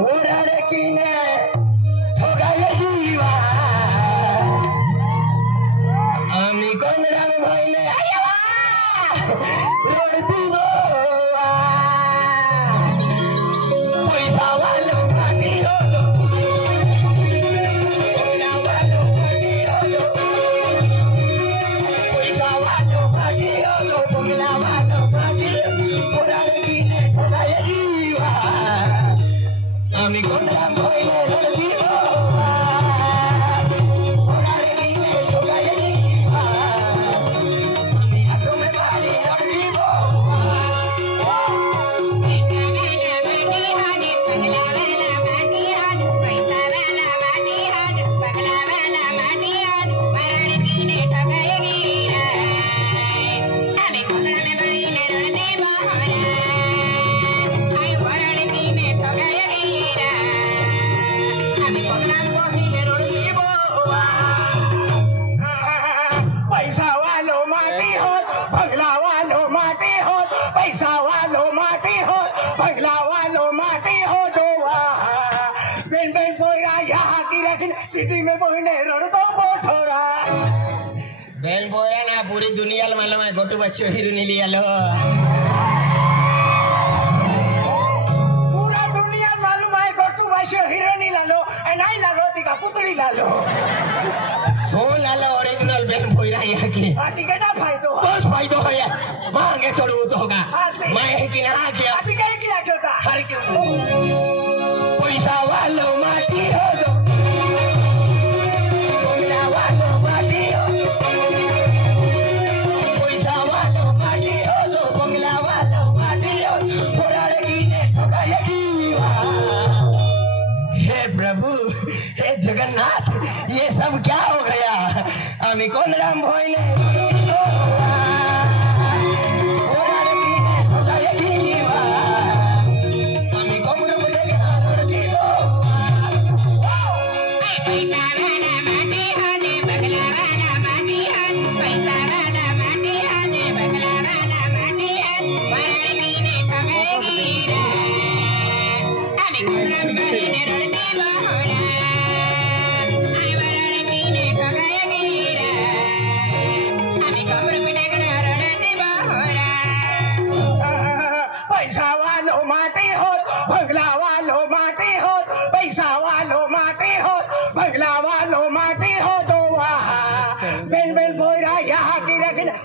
उड़ाड़े कीने ठोकाए जीवा आमी कोंगराम भइले आयवा रोड दिबो पैसा वालो माटी हो पैसा वालो माटी हो बंगला वालो माटी उड़ाड़े कीने ठोकाए जीवा आमी कोंगराम भइले रोड दिबो सिटी में बोने रोड तो बोठोरा बेल बोया ना पूरी दुनिया मालूम है गोटू बच्चों हिरुनी लिया लो पूरा दुनिया मालूम है गोटू बच्चों हिरुनी ला लो नहीं ला लो तिका पुतली ला लो वो ला लो ओरिजिनल बेल बोया यहाँ की टिकट फायदो बस फायदो है यार मांगे चढ़ू तो होगा मैं कि ना किया टिकट किया छोटा हर क्यों पैसा वालों माटी हो दो हे जगन्नाथ ये सब क्या हो गया आमी कोंगराम भइले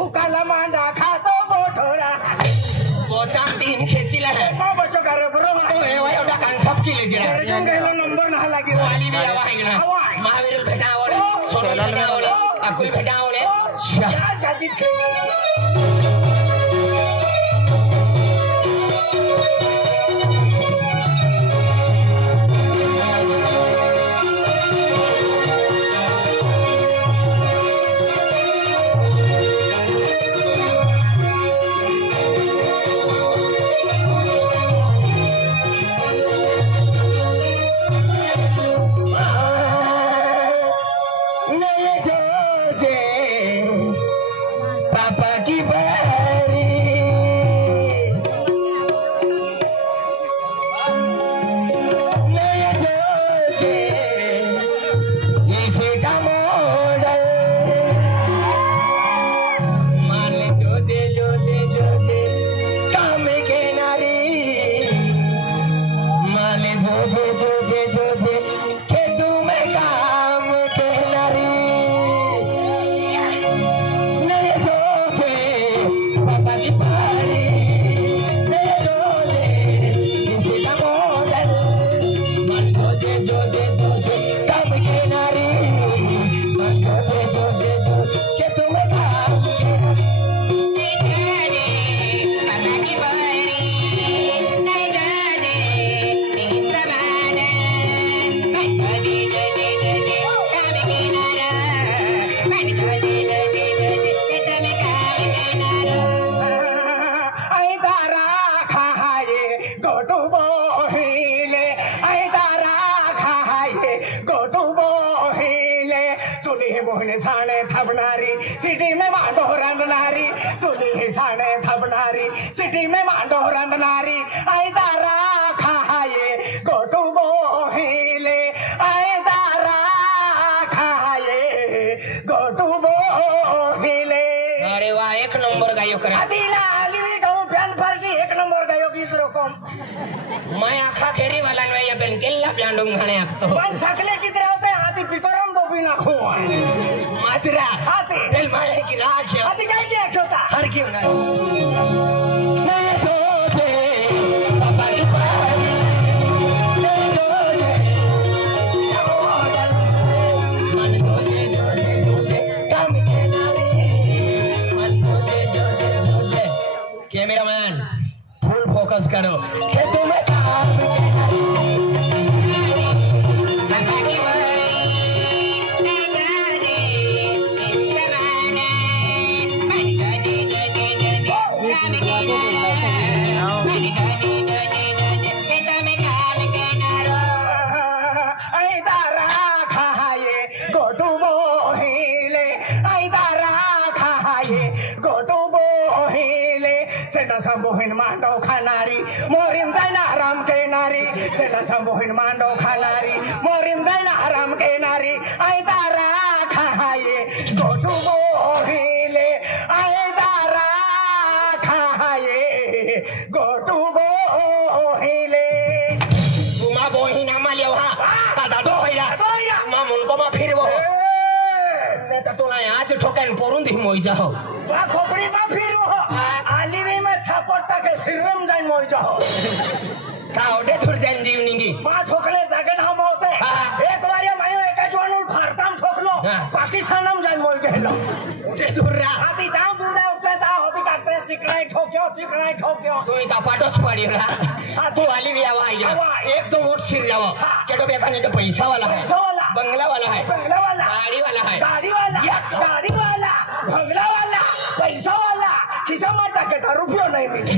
उकाला मांडा खातो बोठोरा बोचाम तीन खेचीला है बच्चों का रबरो तो है भाई उड़ा कान सब की ले जरा जंगल नंबर ना लगी वाली भी आवा है ना महावीर बेटा वाले सोनल बेटा वाले अकुई बेटा वाले क्या जाती मोहने साने थबनारी सिटी में मांडो रंदनारी सुनी साने थबनारी सिटी में मांडो रंदनारी आई दारा खाए गोटू घेरी वाला में ये बेन केला प्यांडुम खाने आप तो पण सकले कितरे होते हाथी पिकोरम दो बिना खो माजरा हाथी बेल मारे की राख हाथी काय क्या होता हर क्यों ना मैं सोचे पापा की पानी मैं सोचे मन दोजे काम के नारे मन दोजे कैमरामैन फुल फोकस करो कि तुम्हें काम के Sambuhin mando khanari morim daina aram ke nari sela sambuhin mando khanari morim daina aram ke nari ai dara khaye gotu bohile ai dara khaye gotu bohile tuma bohina maliau ha tada doira ma mun ko ma phirbo मैं तो ना आज ठोकन पोरुन दी मोई जाओ बा खोपड़ी में फिरबो आलिवी में थपटा के सिरम जाई मोई जाओ का ओडे थुर जाइन जीवनिंगी मां ठोकले जगन हम होते एक बार ये मायो एक जोन भारतम ठोकलो पाकिस्तानम जाई मोई गेलो ओडे दूर रा आती जाऊं बुड़ा उठे जा होती काटे सिकराई ठोक्यो तो इता पाटोस पड़ी रा तू आलिवी आवा एक तो वोट सिर जाओ केडो बेखाने तो पैसा वाला है बंगला वाला है गाड़ी वाला है गाड़ी वाला बंगला वाला पैसा वाला किसा माता के रुपयो नहीं मिले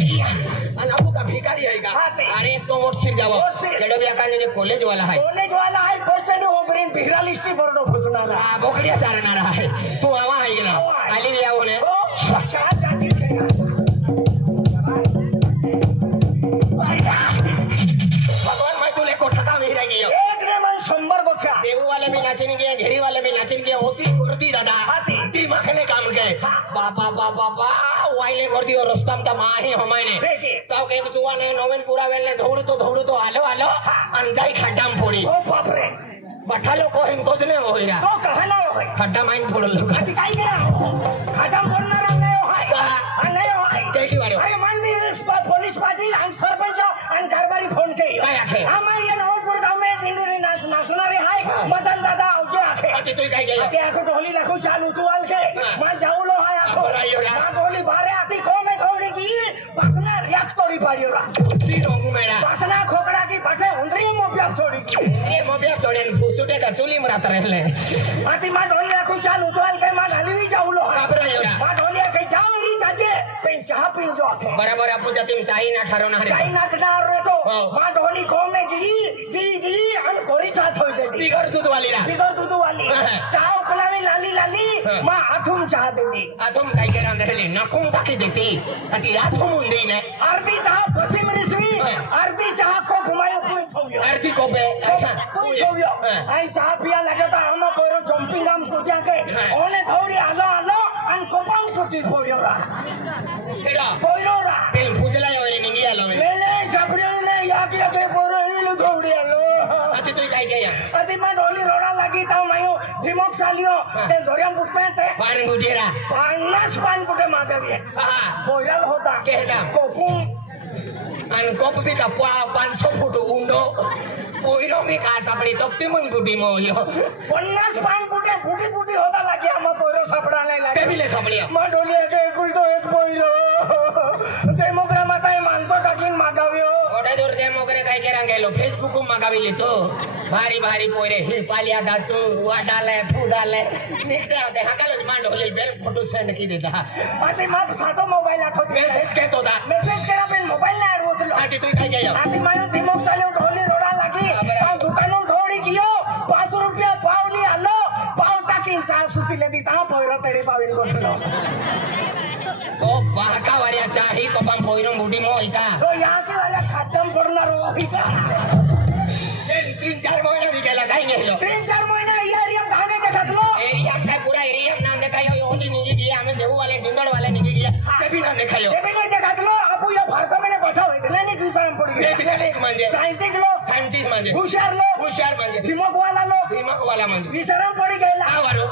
अलाबू का भिखारी है का अरे तो वोट सिर जाओ केडो बेखाने जो कॉलेज वाला है पोचने ओबरिन बिहरा लिस्टी बोर्डो फसना हां बोकड़िया चारना रहा है तू आवा है गेला आलिवी आओ ने भगवान मैं तुले कोठा का नहीं रह गई एक ने मन संबर बचा देवू वाले भी नाचने गए घेरी वाले भी नाचने गए होती दादा ती मखने काम गए बाबा वाइले गर्दी और रस्तम का मां ही हमारे तो के जुवा ने नवीन पूरा वेल ने दौड़ू तो आलो अंजाई खड्डाम फोड़ी ओ बाप रे बठालो को इनको ने होइरा तो कहना होय खड्डा माइन फोड़ लो अति काई गया खड्डा फोड़ना नहीं होय देखी बारे अरे मान भी पुलिस पार्टी लाइन सरपंच आणि कारभारी फोन के काय आखे आम्हा या नवलपूर गाव में दिंडोरी नाचणारे हाय मदन दादा औजे आखे अति तू काय गेला ते आखो ढोली लाखो चालू तू आल के मा जाऊलो हाय आखो मा ढोली बारे आती को में थोड़ी की बसना रिएक्ट तोड़ी पाडियो रा ती रोंगू मेरा बसना खोकड़ा की बसे उंदरी मोबिया छोड़ी ए मोबिया छोड़े फुसुटे का चुली मरात रहले आती मा ढोली लाखो चालू तू आल के मा ढाली जाऊलो हाय मा ढोली के जाओ री जाजे पेन चाह पी जो आखे बराबर आपको जातिम चाही ना ठरो ना रे चाही ना रे तो मा ढोली को में गी अन कोरी साथ होई दे बिगर दूध वाली चाह खुलावी लाली मा आथुम चाह दे दी आथुम काय करा रहले नखुम ताकी देती अति आथुम उंदी ने अर्धी चाह पसी मरिसवी अर्धी चाह को घुमायो कोई थोयो अर्धी को पे अच्छा कोई थोयो आई चाह पिया लगे तो हम कोरो जंपिंग हम कुटिया के ओने थोड़ी आलो अन कोपांग छुट्टी खोयो रा केरा कोइरो रा पेल फुजला योरे निंगी आलो में ले छपड़ियो ने याके के पोरो इलो थोड़ी आलो अति तू काय गया अति मा ढोली रोड़ा लगी ता मायो दिमाग सालियो ते जोरिया पुटते ते पान गुटेरा 50 पान कुटे मागवी हां बोयल होता केना कोपुंग अन कोप भी का 500 फुट उंडो ओइरो में का सापड़ी तप्ती मन गुटी मो यो 50 पान कुटे फुटी होता लगी हम पोरो सापड़ा नहीं लगे केबिले सापड़िया मा ढोली के कुल तो एक पोइरो ते मोगरा माताए मानतो टाकीन मागाव्यो ओडे दूर ते मोगरे काय केरा गेलो फेसबुक मागावी लेतो भारी पोरे ही पालिया दातू वाडाले फुडाले निकते होते हकालो मा ढोली बेल फोटो सेंड की देता आती मा सातो मोबाइल आठो मेसेज के तो दा मेसेज करा पेन मोबाइल ना आडवो तो आती तू काय गया आती मायो दिमाग सालियो ढोली रोड़ा लगी आ दुकानों थोड़ी गियो 500 रुपया पावली आलो पाव टाकीन चार सुसीले दी ता पोइरो तेरे पाविन गोठलो तो बाका वारिया चाही कोपम पोइरो बुडी मो इता तो यहाँ के वाला खत्म करना रो इता 3-4 महीना भी गेला काय गेलो 3-4 महीना एरिया भावने देखतलो एरिया का पूरा एरिया ना देखायो ओली निगी दिया हमें देऊ वाले डिंडोड़ वाले निगी दिया कभी ना देखायो कभी नहीं देखतलो आपू ये भारत में बचा होइतले नहीं विसरम पड़ी गए वैज्ञानिक म्हणजे साइंटिस्ट म्हणजे हुशार लोक हुशार म्हणजे दिमागवाला लोक दिमागवाला म्हणजे विसरम पड़ी गए आवरो